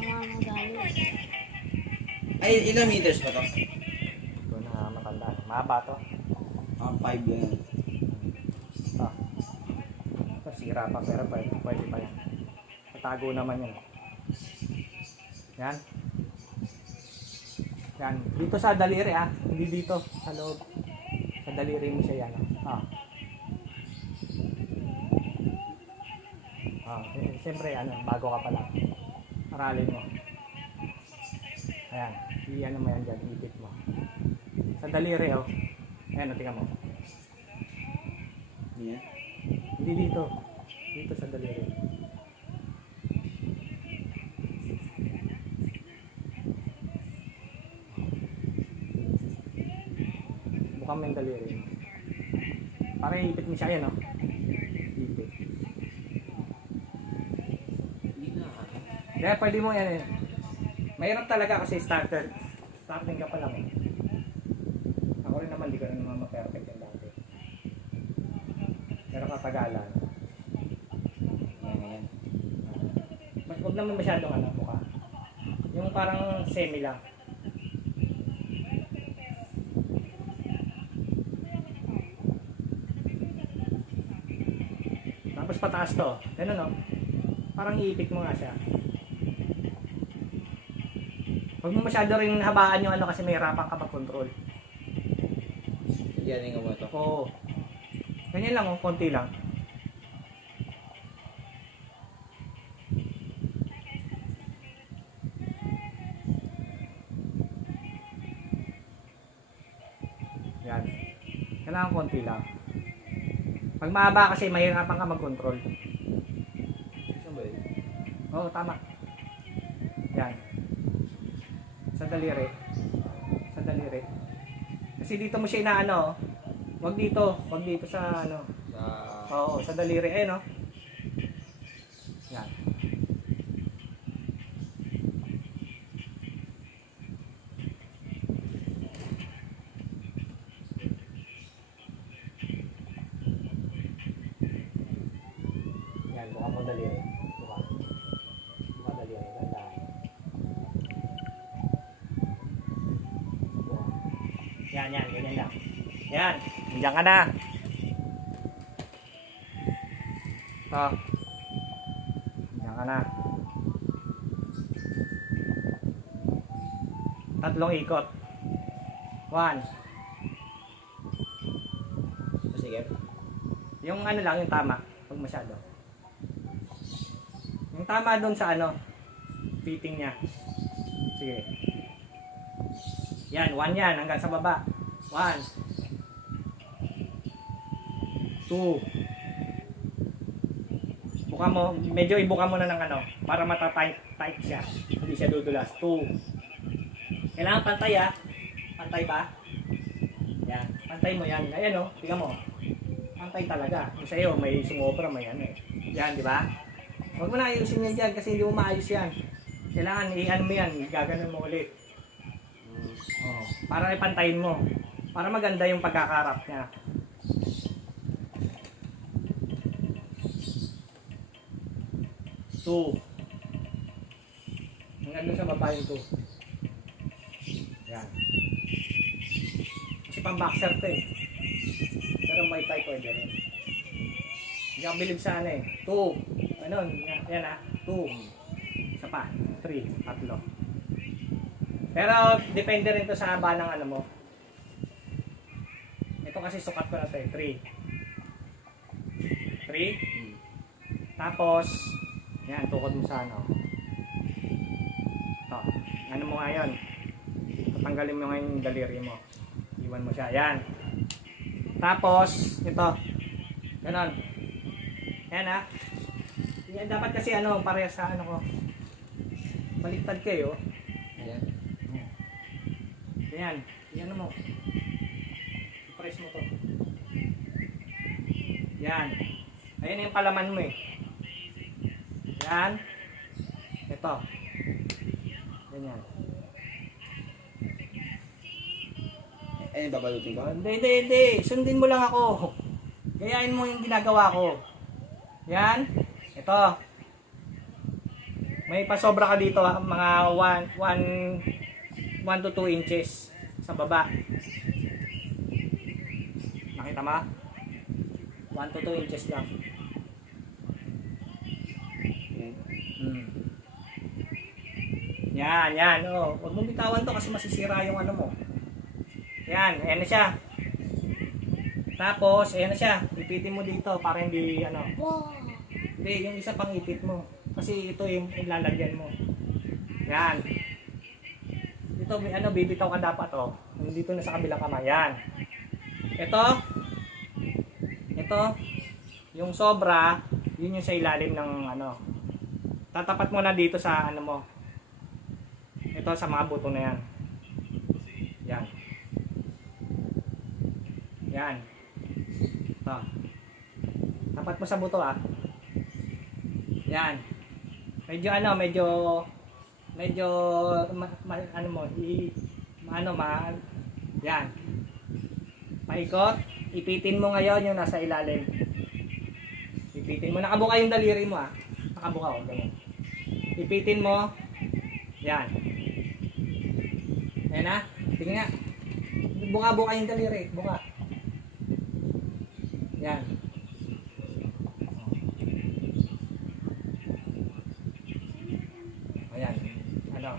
Namamagalit. Ay, ilang meters pa to? Ito na matanda. Mahaba to. 5 yan. Ito. Ito sira pa pero pwede pa yan. Tatago naman yan. Yan. Yan. Dito sa daliri Hindi dito. Sa loob. Sa daliri mo siya yan. Siyempre bago ka pa lang. Aralin mo. Ayan. Iyan mo yan dyan. Ipit mo. Sa daliri Ayan tingnan mo. Yan. Hindi dito. Dito sa daliri. Bukan mo yung daliri. Para ipit mo siya. Ayan ipit. Kaya pwede mo yan Mahirap talaga kasi starting ka pa lang Ako rin naman, di ko rin naman ma-perfect yung dati. Pero katagalan. Yan. Huwag naman masyadong mukha. Yung parang semi lang. Tapos pataas to. Ganun Parang iipit mo nga siya. Huwag mo masyado rin habaan yung kasi may hirapan ka mag-control. Yan yung mo to. Oo. Ganyan lang konti lang. Yan. Kailangan konti lang. Pag mahaba kasi mahirapan ka mag-control. Saan ba yun? Oo, tama. Yan. Sa daliri. Sa daliri. Kasi dito mo siya inaano. Wag dito sa Oo, sa daliri Yan. Yan, buka mo daliri. Buka daliri. Ganda. Yan, ganyan lang. Yan, nandiyan ka na. Nandiyan ka na. 3 ikot. 1. Sige. Yung lang, yung tama. Pag masyado. Yung tama doon sa fitting niya. Sige. Yan, 1 yan, hanggang sa baba. 1 2 Buka mo, medyo ibuka mo na ng para mata-tight siya. Hindi siya dudulas. 2 Kailangan pantay Pantay ba? Yan, pantay mo yan. Ayan tingnan mo. Pantay talaga. Yung sa'yo, may sumobra, may Yan, di ba? Huwag mo na ayusin yan dyan kasi hindi mo maayos yan. Kailangan mo yan, gaganon mo ulit. Para ipantayin mo. Para maganda yung pagkakarap niya. 2 Hanggang doon sa baba yung 2. Yan. Kasi pang boxer to Pero may type pwede rin. Hindi ako bilib sa 2. Yan 2. Isa pa. 3. 3. Pero depende rin to sa haba ng mo. Ito kasi sukat ko na to 3. 3. Tapos yan, tukod mo sa Ito. Mo nga yun. Tatanggalin mo nga yung daliri mo. Iwan mo siya. Yan. Tapos, ito. Ganon. Yan Yan, dapat kasi parehas sa ko. Baliktad kayo. Ayan. Yan. Yan mo. I-press mo to. Yan. Ayan yung palaman mo Yan. Ito. Ganyan. Babalutin ko? Hindi. Sundin mo lang ako. Gayahin mo yung ginagawa ko. Yan. Ito. May pasobra ka dito, mga 1 to 2 inches sa baba. Nakita mo? 1 to 2 inches lang. Yan. Hmm. Yan. Oh. Huwag mong bitawan to kasi masisira yung ano mo. Yan, ayan na siya. Tapos, ayan na siya. Ipitin mo dito para hindi, ano. Wow. Hindi, yung isa pang ipit mo. Kasi ito yung ilalagyan mo. Yan. Ito, bibitaw ka dapat, oh. Nandito na sa kabilang kamay. Yan. Ito, yung sobra, yun yung sa ilalim ng, ano. Tatapat mo na dito sa, ano mo. Ito, sa mga buto na yan. Yan. Yan. Ito. Tapat mo sa buto, ah. Yan. Medyo ano mo, yan. Paikot, ipitin mo ngayon yung nasa ilalim. Ipitin mo, nakabuka yung daliri mo, ah. Nakabuka, oh, ganun. Ipitin mo, yan. Ayan na, tingnan nga. Buka yung daliri, buka. Yan. Ayan. Ano?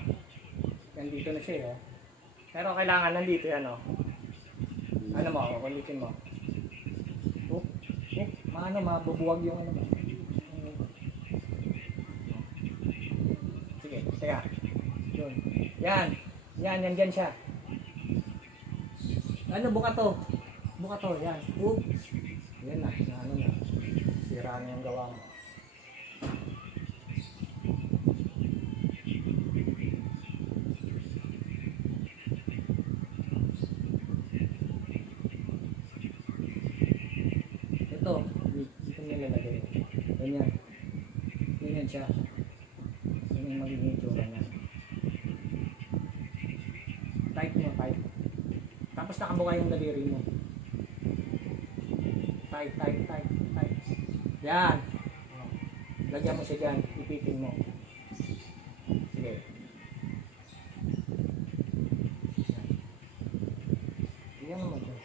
Nandito na siya, eh. Pero kailangan nandito yan, oh. Ano mo, ulitin mo. Mabubuwag yung ano mo. Sige, teka. Yun. Yan dyan siya. Ano, buka to, yan. Yan na, ano na. Sira na yung gawa mo. Ito, dito nilalagay. Ganyan siya. Yan yung magiging itsura niya. Tight mo. Tapos nakabuka yung daliri mo. Tight. Yan. Lagyan mo siya dyan. Ipitin mo. Sige. Yan mo dyan.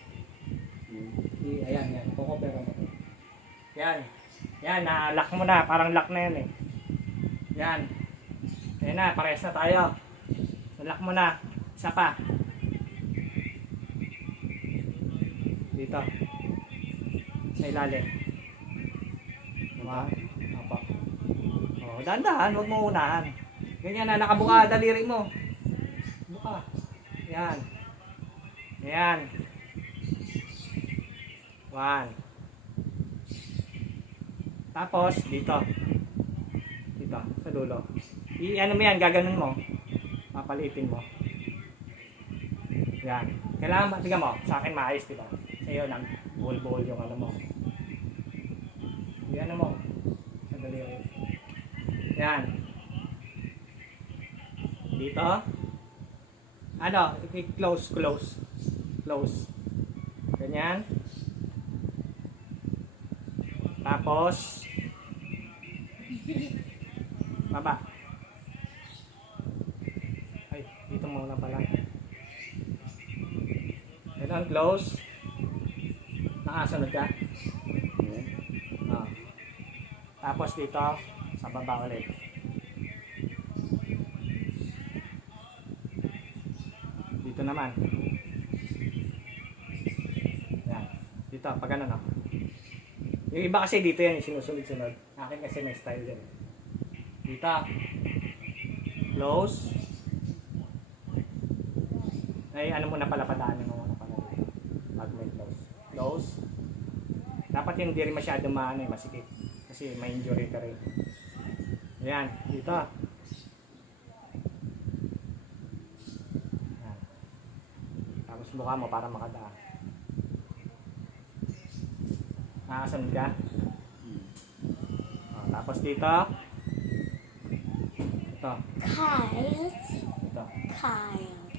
Ayan. Kukover mo. Yan, na-lock mo na. Parang lock na yan, eh. Yan. Ayan na, parehas na tayo. Na-lock mo na. Isa pa. Dito. Sa ilalim. Diba? Apa. Oh, dahan-dahan, huwag mo unahan. Ganyan na, nakabuka daliri mo. Buka. Yan. 1. Tapos, dito, sa dulo. Ano mo yan, gaganon mo. Papalitin mo. Yan. Kailangan, tingnan mo, sa akin maayos, diba? Sa'yo, nag-bull yung ano mo. Yan mo. Sandali. Yan. Dito. Ano, close. Ganyan. Tapos, baba. Ay, dito muna pala. Ganun, close. Nakasunod ka. Yan. Ah. Tapos dito, sa baba ulit. Dito naman. Yan. Dito, pag ano, no? Yung iba kasi dito yan, sinusunod-sunod. Akin kasi may style yan. Dito. Close. Ay, ano mo na pala padaanin mo na pala. Pag may close. Dapat yun hindi rin masyadong masikip. Kasi may injury ka rin. Ayan, dito. Ayan. Tapos buka mo para makadaan. Nakasunod ka. Oh, tapos dito. Ito. Kyle.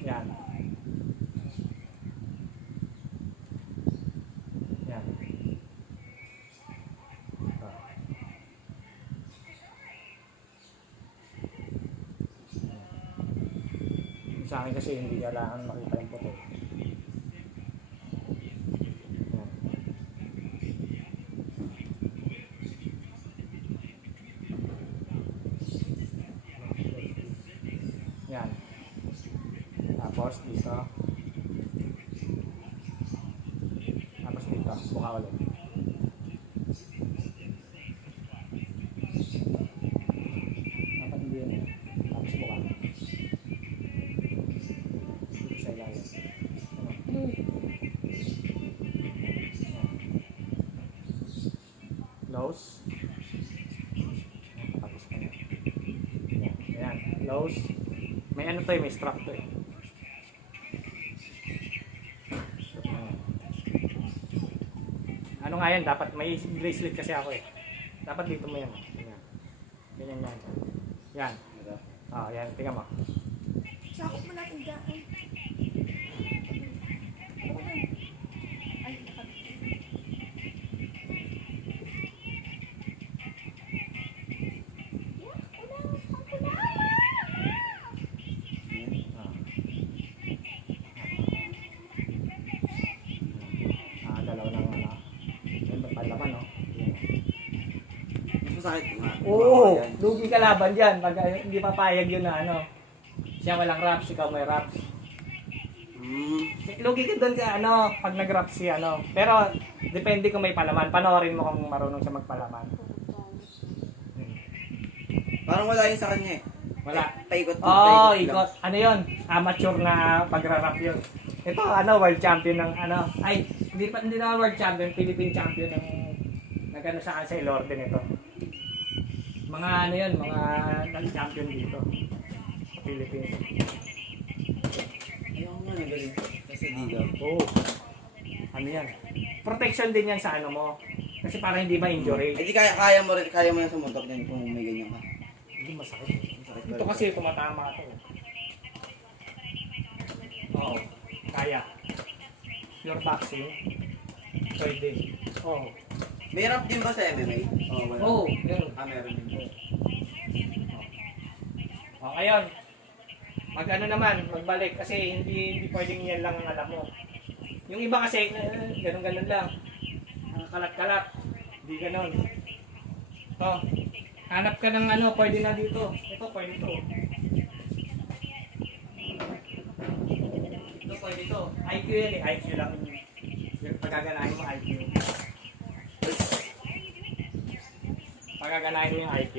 Yan. Ito. Sa akin kasi hindi kailangan makita yung puti. Yan. Tapos dito. Tapos dito. Buka ulit. Dapat hindi yun. Tapos buka. Dito sa ilalim. Close. Tapos ano. Yan. Close. May ano to eh, may strap to eh. Ano nga yan, dapat may bracelet kasi ako eh. Dapat dito mo yan. Ganyan. Ganyan yan. Yan. Ito. Yan. Tingnan mo. Sakop mo natin dyan. Ay, Dalawa ng ano. Yan, palaman no. Mas masakit nga. Oo, Yan. lugi ka laban dyan. Pag hindi papayag yun na ano. Siya walang raps, ikaw may raps. Lugi ka doon ka ano, pag nag-raps siya ano. Pero depende kung may palaman. Panoorin mo kung marunong siya magpalaman. Parang wala yun sa kanya eh. Wala. Paikot. Oh, lang. ikot. Ano yun? Amateur na pagra-rap yun. Ito, ano, world champion ng ano. Ay, hindi na world champion, Philippine champion ng nagano sa Lorden ito. Mga ano yun, mga nag-champion dito. Sa Philippines. Ayaw nga nagaling. Kasi diga. Oo. Ano yan? Protection din yan sa ano mo. Kasi para hindi ma-injury. Eh di kaya mo rin, kaya mo yan sumuntok din kung may ganyan ka. Hindi masakit. Masakit Ito kasi tumatama ito. Oo. Kaya. Pure boxing. Pwede. Oo. May rap din ba sa MMA? Oo, wala. Oo, meron. Meron din. O, ngayon. Mag-ano naman, magbalik kasi hindi pwedeng yan lang ang alam mo. Yung iba kasi, ganun-ganun lang. Kalat-kalat. Hindi ganun. Ito. Hanap ka ng ano, pwede na dito. Ito, pwede to. Ito, pwede to. IQ yan eh, IQ lang. Pagaganahin mo IQ. Pagaganahin mo yung IQ.